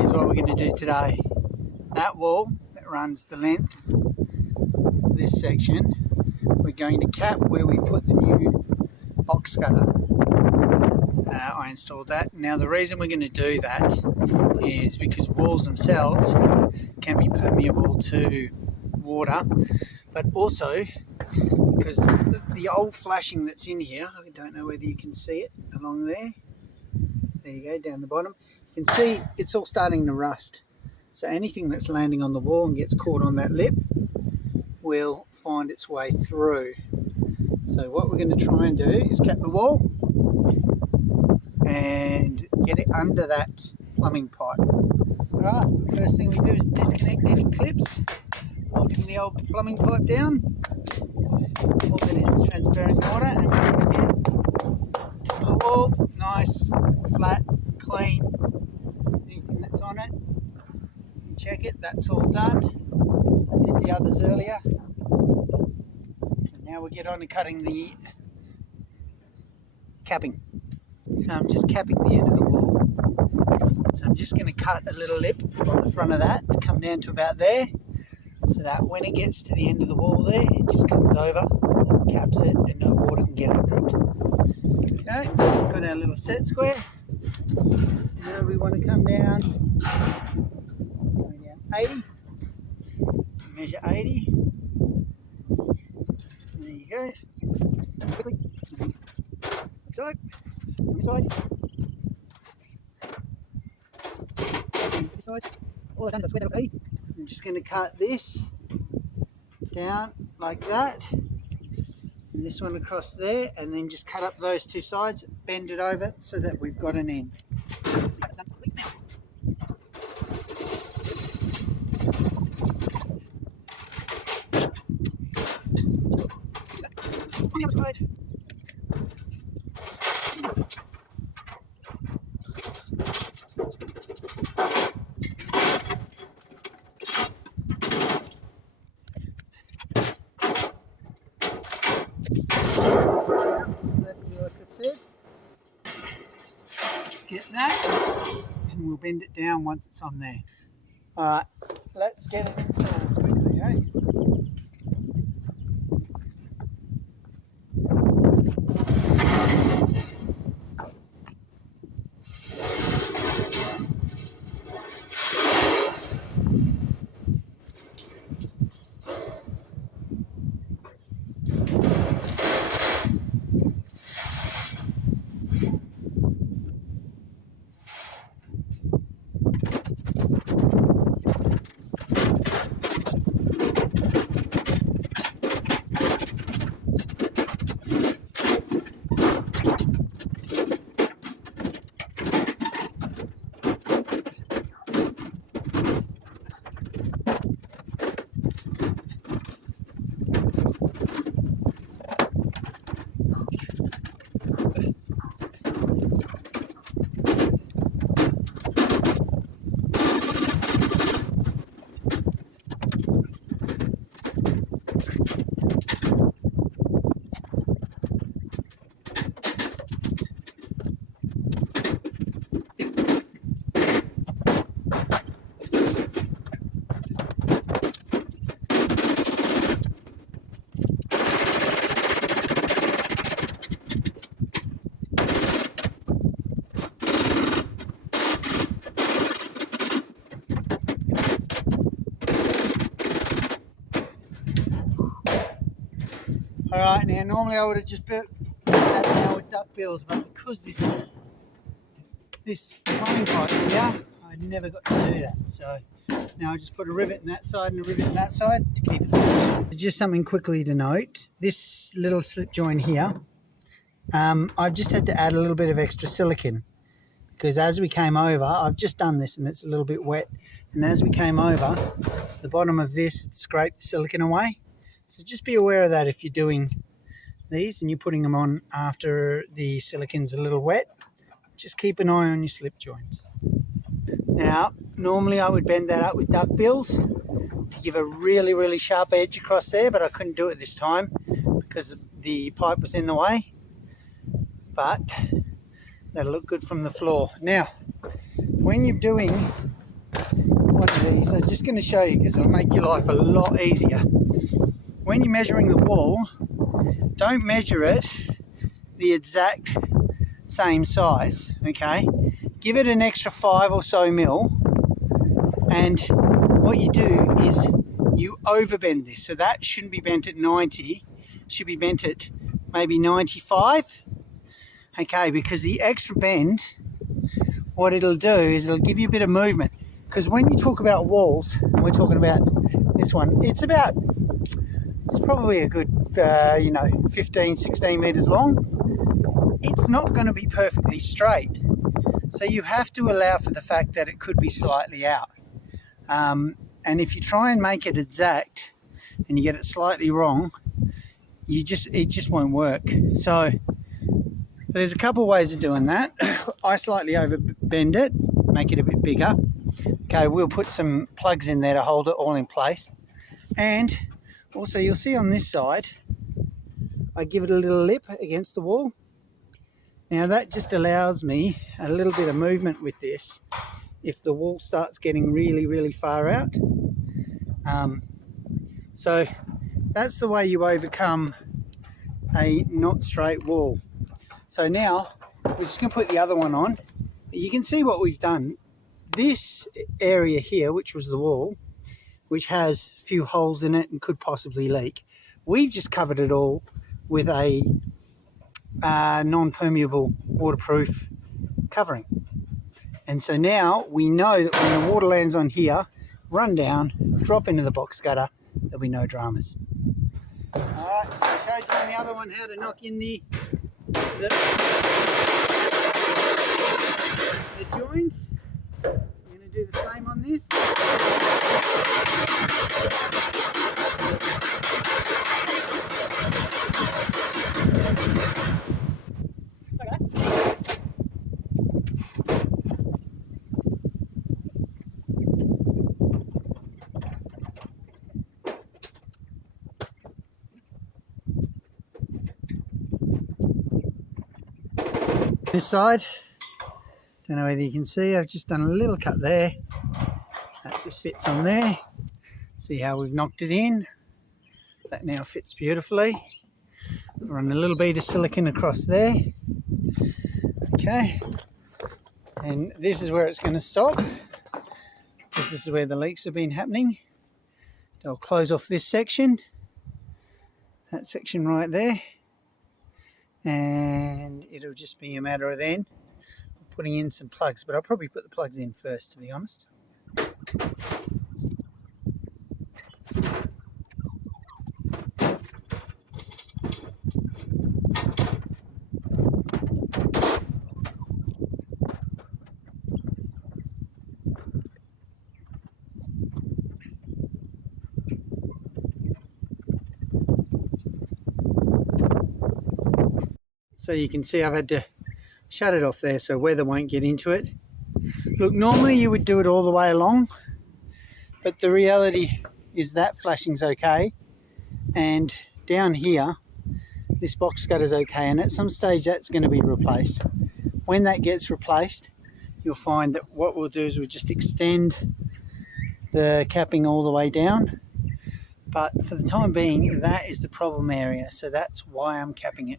Here's what we're going to do today. That wall that runs the length of this section, we're going to cap where we put the new box cutter. I installed that. Now the reason we're going to do that is because walls themselves can be permeable to water, but also because the old flashing that's in here, I don't know whether you can see it along there. There you go, down the bottom. You can see it's all starting to rust. So anything that's landing on the wall and gets caught on that lip will find its way through. So what we're going to try and do is cap the wall and get it under that plumbing pipe. Alright, first thing we do is disconnect any clips holding the old plumbing pipe down. All that is transferring water, and we're going to get the wall nice, flat, clean. Anything that's on it, you check it, that's all done. I did the others earlier. So now we'll get on to cutting the capping. So I'm just capping the end of the wall. So I'm just going to cut a little lip on the front of that, come down to about there, so that when it gets to the end of the wall there, it just comes over, caps it, and no water can get under it. Okay, got our little set square. Now we want to come down, going down 80, measure 80. There you go. Quickly, this side, this side, this side. All I've done is I've squared that off 80. I'm just going to cut this down like that, and this one across there, and then just cut up those two sides, bend it over so that we've got an end. On the other side. Like I said, get that, and we'll bend it down once it's on there. Alright, let's get it installed quickly, eh? Alright, now normally I would have just built that now with duck bills, but because this plumbing pipe's here, I never got to do that. So now I just put a rivet in that side and a rivet in that side to keep it secure. Just something quickly to note, this little slip joint here, I've just had to add a little bit of extra silicone, because as we came over, I've just done this and it's a little bit wet, and as we came over, the bottom of this, it scraped the silicone away. So just be aware of that if you're doing these and you're putting them on after the silicone's a little wet. Just keep an eye on your slip joints. Now, normally I would bend that up with duck bills to give a really, really sharp edge across there, but I couldn't do it this time because the pipe was in the way. But that'll look good from the floor. Now, when you're doing one of these. I'm just going to show you because it'll make your life a lot easier. When you're measuring the wall, don't measure it the exact same size, okay? Give it an extra 5 or so mil, and what you do is you overbend this. So that shouldn't be bent at 90, should be bent at maybe 95, okay? Because the extra bend, what it'll do is it'll give you a bit of movement. Because when you talk about walls, and we're talking about this one, it's probably a good 15, 16 meters long. It's not going to be perfectly straight, so you have to allow for the fact that it could be slightly out. And if you try and make it exact and you get it slightly wrong, it just won't work. So there's a couple of ways of doing that. I slightly overbend it, make it a bit bigger. Okay, we'll put some plugs in there to hold it all in place. And also you'll see on this side, I give it a little lip against the wall. Now that just allows me a little bit of movement with this if the wall starts getting really, really far out. So that's the way you overcome a not straight wall. So now we're just going to put the other one on. You can see what we've done. This area here, which was the wall, which has a few holes in it and could possibly leak, we've just covered it all with a non-permeable waterproof covering. And so now we know that when the water lands on here, run down, drop into the box gutter, there'll be no dramas. Alright, so I showed you on the other one how to knock in the joints. I'm going to do the same on this. This side, don't know whether you can see, I've just done a little cut there. That just fits on there. See how we've knocked it in? That now fits beautifully. Run a little bit of silicone across there. Okay, and this is where it's going to stop. This is where the leaks have been happening. I'll close off this section, that section right there, and it'll just be a matter of then putting in some plugs, but I'll probably put the plugs in first, to be honest. So you can see I've had to shut it off there so weather won't get into it. Look, normally you would do it all the way along, but the reality is that flashing's okay, and down here this box gutter's okay, and at some stage that's going to be replaced. When that gets replaced, you'll find that what we'll do is we'll just extend the capping all the way down, but for the time being that is the problem area, so that's why I'm capping it.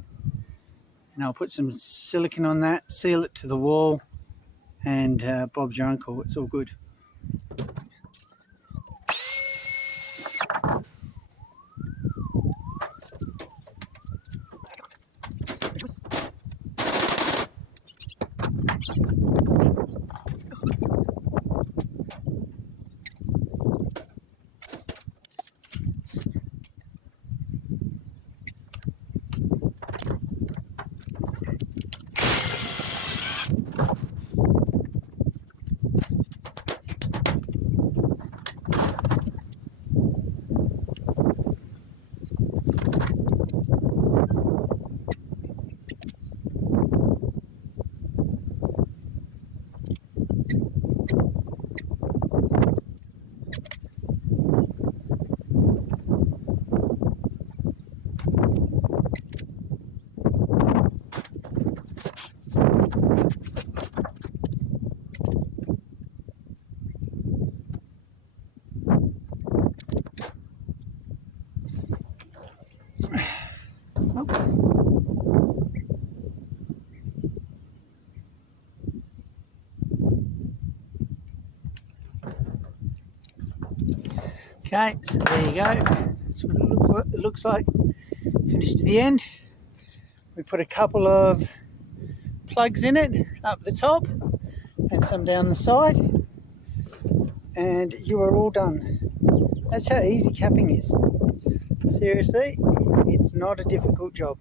And I'll put some silicone on that, seal it to the wall, and Bob's your uncle, it's all good. Okay, so there you go. That's what it looks like. Finished to the end. We put a couple of plugs in it up the top and some down the side, and you are all done. That's how easy capping is. Seriously, it's not a difficult job.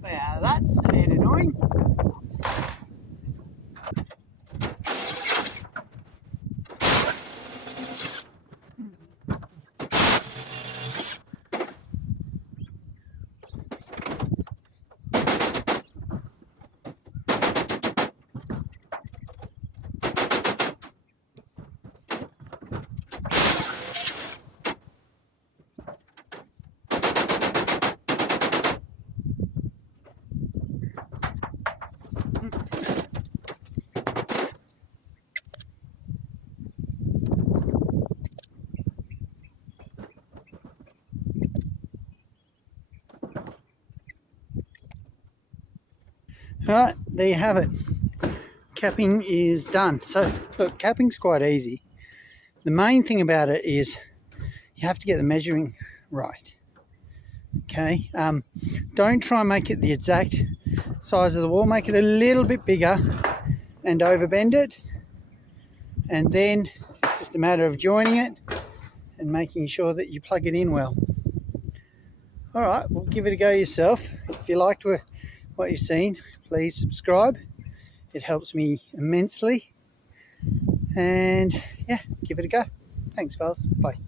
Well, that's a bit annoying. Alright, there you have it. Capping is done. So, look, capping's quite easy. The main thing about it is you have to get the measuring right. Okay, don't try and make it the exact size of the wall. Make it a little bit bigger and overbend it. And then it's just a matter of joining it and making sure that you plug it in well. Alright, well, give it a go yourself. If you liked what you've seen, please subscribe. It helps me immensely. And yeah, give it a go. Thanks, fellas. Bye.